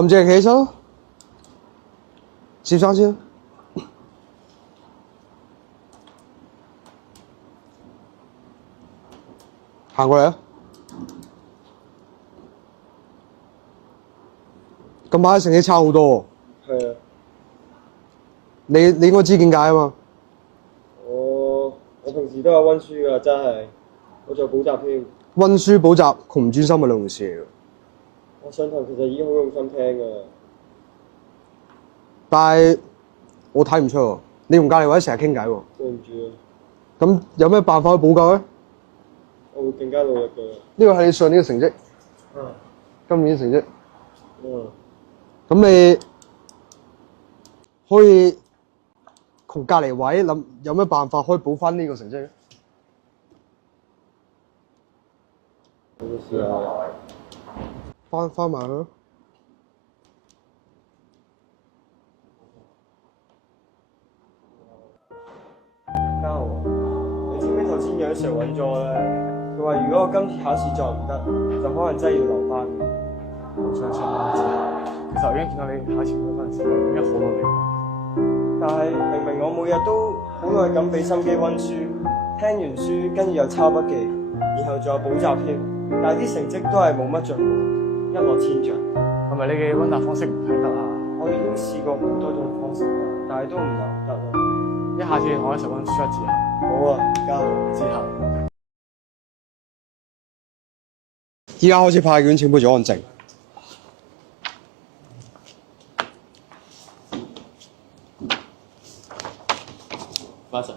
林鄭起身，攝生先。行過嚟啊！近排成績差好多喎。係啊。你應該知點解啊嘛？我平時都有温書㗎，真係。我仲有補習添。温書補習同唔專心係兩回事嚟㗎。我上堂其實已經好用心聽㗎。但係我睇唔出喎，你同隔離位成日傾偈喎。對唔住啊。咁有咩辦法去補救咧？我會更加努力㗎。呢個係你上年嘅成績。今年嘅成績。咁你可以同隔離位諗有咩辦法可以補翻呢個成績咧？冇事啊。翻埋去咯。嘉豪，你知唔知頭先楊 Sir 揾咗我咧？佢話如果我今次考試再唔得，就可能真係要留翻。好傷心啊！其實我已經見到你考前嗰陣時已經好努力。但係明明我每日都好耐咁俾心機温書，聽完書跟住又抄筆記，然後仲有補習添，但係啲成績都係冇乜進步，一落千丈。係咪你嘅温習方式唔睇得啊？我已經試過好多種方式啦，但係都唔係好得咯。一下次同我一齊温書一次啊！好啊，嘉豪。之後。依家開始派卷，請配咗安靜。馬上。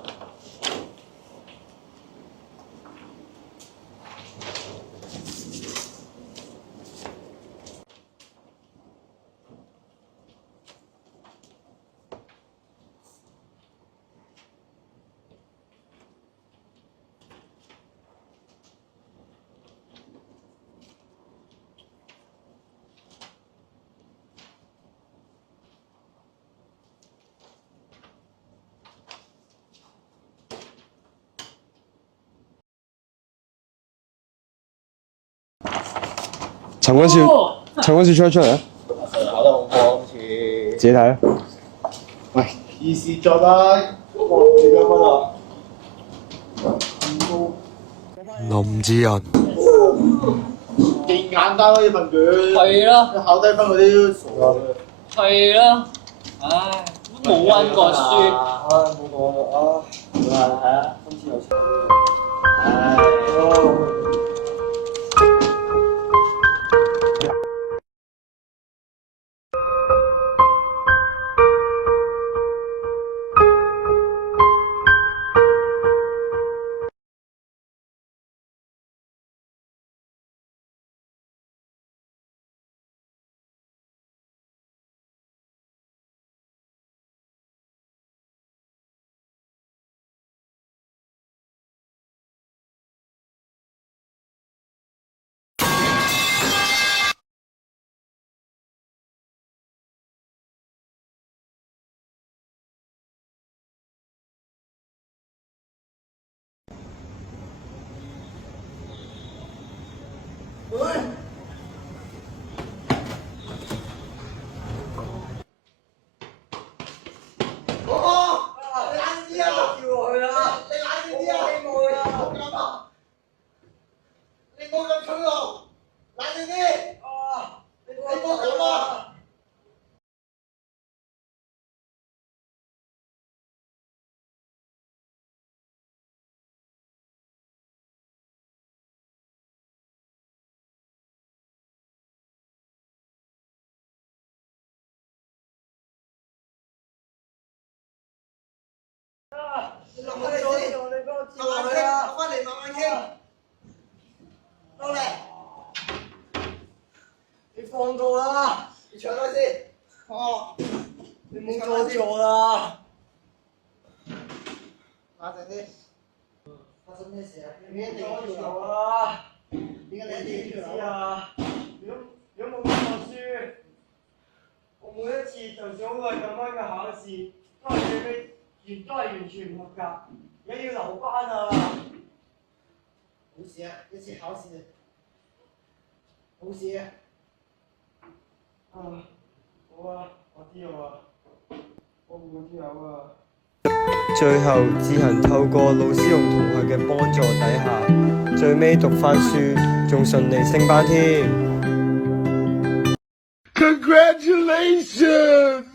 陳君少出嚟啊！考得好過今次。自己睇啊！喂，意思作啦，幾多分啊？林志仁。幾簡單咯呢份卷。係咯。考低分嗰啲都傻㗎。係咯。唉，都冇温過書。唉，冇講啦，係啊，今次又慘。唉。落翻嚟先，我哋嗰個接落去啦。落翻嚟慢慢傾。落嚟。你放過啦！你搶開先。哦。你唔好阻住我啦。冷靜啲。發生咩事啊？你唔好阻住我啦。點解你一定要知啊？如果冇温過書，我每一次就算好耐咁樣嘅考試，都係最尾。都係完全唔合格，而家要留班啊！冇事啊，一次考試，冇事啊。最後自行透過老師同同學嘅幫助底下，最尾讀返書，仲順利升班添。Congratulations!